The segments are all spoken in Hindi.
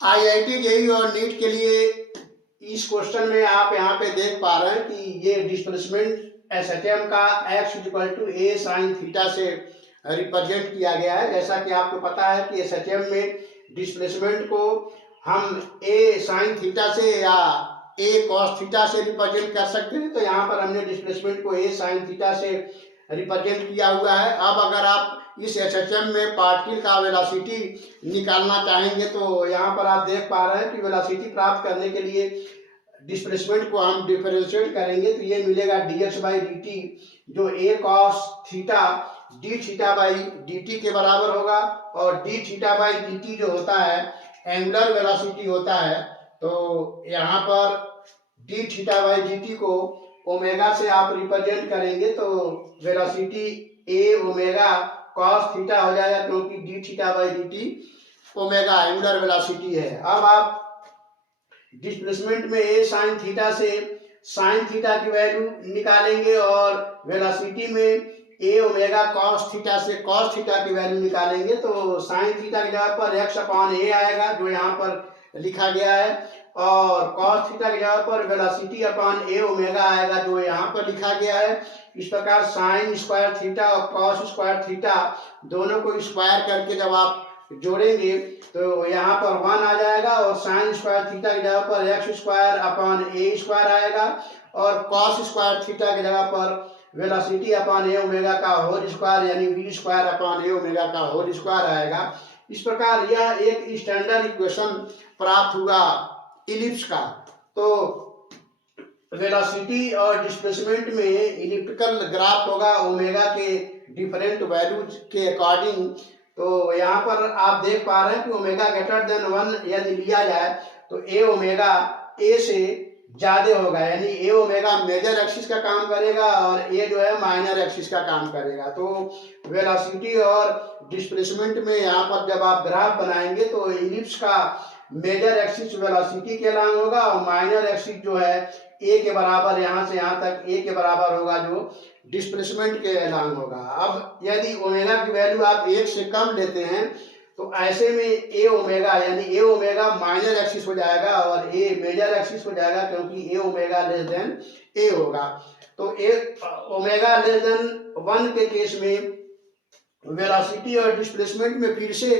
आईआईटी जेईई और नीट के लिए इस क्वेश्चन में आप यहाँ पे देख पा रहे हैं कि ये डिस्प्लेसमेंट एसएचएम का x equal to A sine theta से रिप्रेजेंट किया गया है। जैसा कि आपको पता है कि एसएचएम में डिस्प्लेसमेंट को हम ए साइन थीटा से या ए कॉस थीटा से रिप्रेजेंट कर सकते हैं। तो यहाँ पर हमने डिस्प्लेसमेंट को ए साइन थीटा से रिप्रेजेंट किया हुआ है। अब अगर आप इस एसएचएम में पार्टिकल का वेलोसिटी निकालना चाहेंगे तो यहाँ पर आप देख पा रहे हैं कि वेलोसिटी प्राप्त करने के लिए डिस्प्लेसमेंट को हम डिफरेंशिएट करेंगे तो ये मिलेगा dx बाई dt, जो a cos theta d theta by dt के बराबर होगा। और d थीटा बाई dt जो होता है एंगुलर वेलोसिटी होता है। तो यहाँ पर d थीटा बाई dt को ओमेगा से आप रिप्रेजेंट करेंगे तो velocity a omega cos theta हो जाएगा, क्योंकि d theta by dt omega angular velocity है। अब आप डिस्प्लेसमेंट में ए साइन थीटा से साइन थीटा की वैल्यू निकालेंगे और वेलोसिटी में ए ओमेगा कॉस थीटा से कॉस थीटा की वैल्यू निकालेंगे तो साइन थीटा की जगह पर x अपॉन ए आएगा, जो यहाँ पर लिखा गया है, और कॉस थीटा की जगह पर वेलोसिटी अपॉन ए ओमेगा आएगा, जो यहाँ पर लिखा गया है। इस प्रकार साइन स्क्वायर थीटा और कॉस स्क्वायर थीटा दोनों को स्क्वायर करके जब आप जोड़ेंगे तो यहाँ पर 1 आ जाएगा, और साइन स्क्वायर थीटा की जगह पर x square upon a square आएगा, और कॉस स्क्वायर थीटा की जगह पर वेलोसिटी अपॉन ए ओमेगा का होल स्क्वायर यानी v square upon a omega का होल स्क्वायर आएगा। इस प्रकार यह एक स्टैंडर्ड इक्वेशन प्राप्त हुआ इलिप्स का। तो वेलोसिटी और डिस्प्लेसमेंट में इलिप्टिकल ग्राफ होगा ओमेगा के डिफरेंट वैल्यूज के अकॉर्डिंग। तो यहाँ पर आप देख पा रहे हैं कि ओमेगा ग्रेटर देन 1 यदि लिया जाए तो ए ओमेगा ए से ज्यादा होगा, यानी ए ओमेगा मेजर एक्सिस का काम करेगा और ए जो है माइनर एक्सिस का काम करेगा। तो वेलोसिटी और डिस्प्लेसमेंट में यहाँ पर जब आप ग्राफ बनाएंगे तो इलिप्स का मेजर एक्सिस वेलोसिटी के अलांग होगा और माइनर एक्सिस जो है ए के बराबर, यहाँ से यहाँ तक ए के बराबर होगा, जो डिस्प्लेसमेंट के अलांग होगा। अब यदि ओमेगा की वैल्यू आप 1 से कम लेते हैं तो ऐसे में ए ओमेगा यानी ए ओमेगा माइनर एक्सिस हो जाएगा और ए मेजर एक्सिस हो जाएगा, क्योंकि ए ओमेगा लेस देन ए होगा। तो ए ओमेगा लेस देन 1 के केस में वेलोसिटी और डिस्प्लेसमेंट में फिर से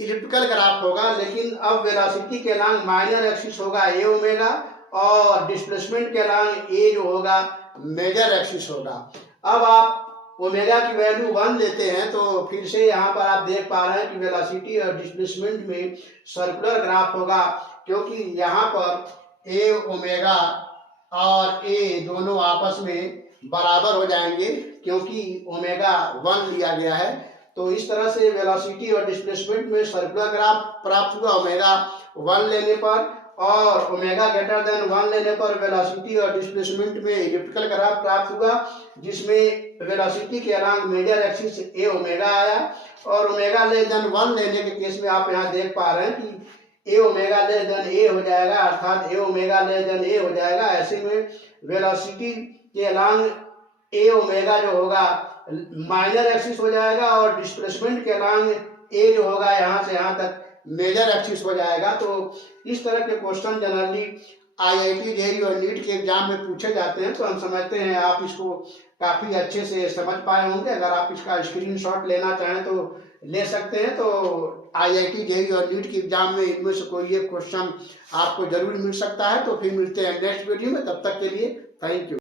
इलिप्टिकल ग्राफ होगा, लेकिन अब वेलोसिटी के अलांग माइनर एक्सिस होगा ए ओमेगा और डिस्प्लेसमेंट के अलांग ए जो होगा मेजर एक्सिस होगा। अब आप ओमेगा की वैल्यू 1 लेते हैं तो फिर से यहाँ पर आप देख पा रहे हैं कि वेलोसिटी और डिस्प्लेसमेंट में सर्कुलर ग्राफ होगा, क्योंकि यहाँ पर ए ओमेगा और ए दोनों आपस में बराबर हो जाएंगे, क्योंकि ओमेगा 1 लिया गया है। तो इस तरह से वेलोसिटी और डिस्प्लेसमेंट में सर्कुलर ग्राफ प्राप्त हुआ ओमेगा 1 लेने पर, और ओमेगा ग्रेटर देन 1 लेने पर वेलोसिटी और डिस्प्लेसमेंट में इलिप्टिकल ग्राफ प्राप्त हुआ, जिसमें वेलोसिटी के अलांग मेजर एक्सिस ए ओमेगा आया। और ओमेगा लेस देन 1 लेने के केस में आप यहाँ देख पा रहे हैं कि ए ओमेगा लेस देन ए हो जाएगा, अर्थात ए ओमेगा लेस देन ए हो जाएगा। ऐसे में वेलोसिटी के अलांग ए ओमेगा जो होगा माइनर एक्सिस हो जाएगा और डिस्प्लेसमेंट के अलांग ए जो होगा यहाँ से यहाँ तक मेजर एक्सिस हो जाएगा। तो इस तरह के क्वेश्चन जनरली आईआईटी जेईई और नीट के एग्जाम में पूछे जाते हैं। तो हम समझते हैं आप इसको काफी अच्छे से समझ पाए होंगे। अगर आप इसका स्क्रीनशॉट लेना चाहें तो ले सकते हैं। तो आईआईटी जेईई और नीट के एग्जाम में इनमें से कोई एक क्वेश्चन आपको जरूर मिल सकता है। तो फिर मिलते हैं नेक्स्ट वीडियो में, तब तक के लिए थैंक यू।